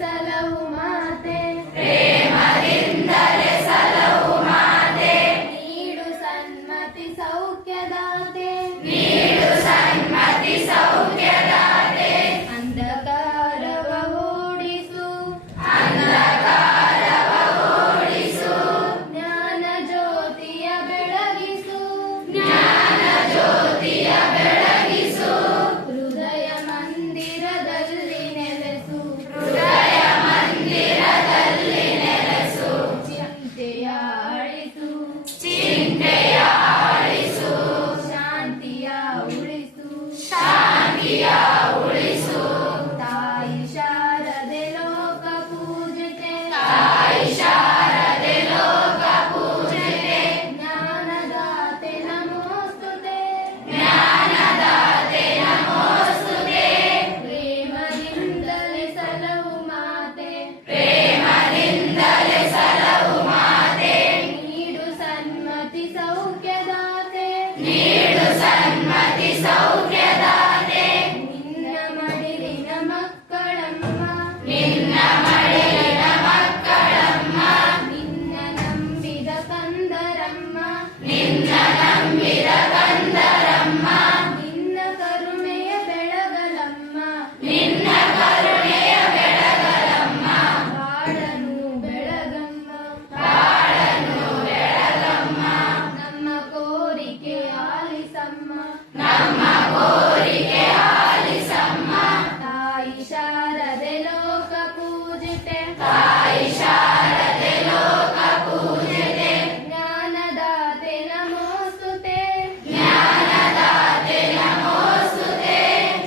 ಸಲಹು ಮಾತೆ, ಪ್ರೇಮದಿಂದಲೇ ಸಲಹು ಮಾತೆ, ನೀಡು ಸನ್ಮತಿ ಸೌಖ್ಯದಾತೆ, ನೀಡು ಸನ್ಮತಿ ಸೌಖ್ಯದಾತೆ, ಅಂಧಕಾರವ ಓಡಿಸು, ಅಂಧಕಾರವ ಓಡಿಸು, ಜ್ಞಾನ ಜ್ಯೋತಿಯ ಬೆಳಗಿಸು, ಜ್ಞಾನ ಜ್ಯೋತಿಯ ಬೆಳಗಿಸು, ಹೃದಯ ಮಂದಿರದಲ್ಲಿ ನೆಲೆಸು, ಹೃದಯ ಮಂದಿರದಲ್ಲಿ ನೆಲೆಸು, ಚಿಂತೆಯ ಅಳಿಸು, ಚಿಂತೆಯ ಆಳಿಸು, ಶಾಂತಿಯ ಉಳಿಸು, ಶಾಂತಿಯ ಉಳಿಸು, ತಾಯಿ ಶಾರದೆ ಲೋಕ ಪೂಜಿತೆ, ತಾಯಿ ಶಾರದೆ ಲೋಕ ಪೂಜಿತೆ, ಜ್ಞಾನದಾತೆ ನಮೋಸ್ತುತೆ, ಜ್ಞಾನದಾತೆ ನಮೋಸ್ತುತೆ, ಪ್ರೇಮದಿಂದಲೇ ಸಲಹು ಮಾತೆ, ಪ್ರೇಮದಿಂದಲೇ ಸಲಹು ಮಾತೆ, ನೀಡು ಸನ್ಮತಿ ಸೌಖ್ಯದಾತೆ, ನೀಡು ಸನ್ಮತಿ ಸೌಖ್ಯದಾತೆ, ನಿನ್ನ ಮಡಿಲಿನ ಮಕ್ಕಳಮ್ಮ, ನಿನ್ನ ಮಡಿಲಿನ ಮಕ್ಕಳಮ್ಮ, ನಿನ್ನ ನಂಬಿದ ಕಂದರಮ್ಮ, ನಿನ್ನ ನಂಬಿದ ಕಂದರಮ್ಮ, ನಿನ್ನ ಕರುಣೆಯ ಬೆಳಗಲಮ್ಮ, ನಿನ್ನ ಕರುಣೆಯ ಬೆಳಗಲಮ್ಮ, ಬಾಳನು ಬೆಳಗಮ್ಮ, ಬಾಳನು ಬೆಳಗಮ್ಮ, ನಮ್ಮ ಕೋರಿಕೆ ಆಲಿಸಮ್ಮ, ನಮ್ಮ ಕೋರಿಕೆ ಆಲಿಸಮ್ಮ, ತಾಯಿ ಶಾರದೆ ಲೋಕ ಪೂಜಿತೆ, ತಾಯಿ ಶಾರದೆ ಲೋಕ ಪೂಜಿತೆ, ಜ್ಞಾನದಾತೆ ನಮೋಸ್ತುತೆ, ಜ್ಞಾನದಾತೆ ನಮೋಸ್ತುತೆ,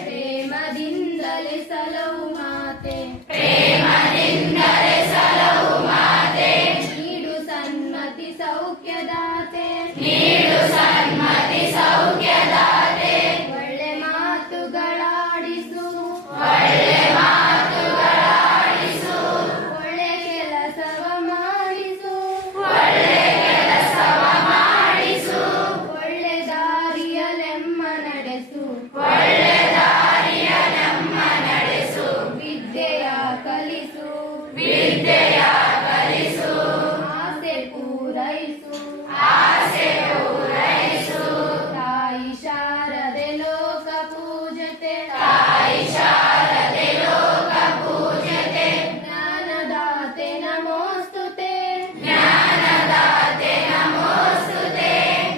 ಪ್ರೇಮದಿಂದಲೇ ಸಲಹು ಮಾತೆ, ಪ್ರೇಮದಿಂದಲೇ ಸಲಹು ಮಾತೆ, ನೀಡು ಸನ್ಮತಿ ಸೌಖ್ಯದಾತೆ, ನೀಡು ಸನ್ಮತಿ ಸೌಖ್ಯದಾತೆ, ಒಳ್ಳೆ ಮಾತುಗಳಾಡಿಸು, ಒಳ್ಳೆ ಮಾತುಗಳಾಡಿಸು, ಒಳ್ಳೆ ಕೆಲಸವ ಮಾಡಿಸು, ಒಳ್ಳೆ ಕೆಲಸವ ಮಾಡಿಸು, ಒಳ್ಳೆ ದಾರಿಯಲೆಮ್ಮ ನಡೆಸು, ಒಳ್ಳೆ ದಾರಿಯ ನಮ್ಮ ನಡೆಸು, ವಿದ್ಯೆಯ ಕಲಿಸು, ವಿದ್ಯೆಯ ಕಲಿಸು, ಆಸೆ ಪೂರೈಸು, ಆಸೆ ಪೂರೈಸು, ತಾಯಿ ಶಾರದೆ ಲೋಕ ಪೂಜತೆ, ತಾಯಿ ಶಾರದೆ ಲೋಕ ಪೂಜಿತೆ, ಜ್ಞಾನದಾತೆ ನಮೋಸ್ತುತೆ, ಜ್ಞಾನದಾತೆ ನಮೋಸ್ತುತೆ,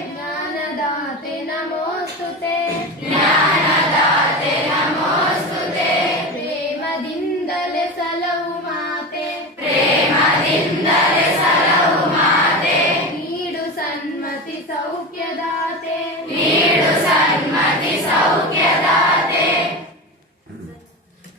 ಜ್ಞಾನದಾತೆ ನಮೋಸ್ತುತೆ, ಜ್ಞಾನದಾತೆ ನಮೋಸ್ತುತೆ, ಪ್ರೇಮದಿಂದಲೇ ಸಲಹು ಮಾತೆ, ಪ್ರೇಮದಿಂದಲೇ ಸಲಹು ಮಾತೆ, ನೀಡು ಸನ್ಮತಿ ಸೌಖ್ಯದಾತೆ, ನೀಡು ಸನ್ಮತಿ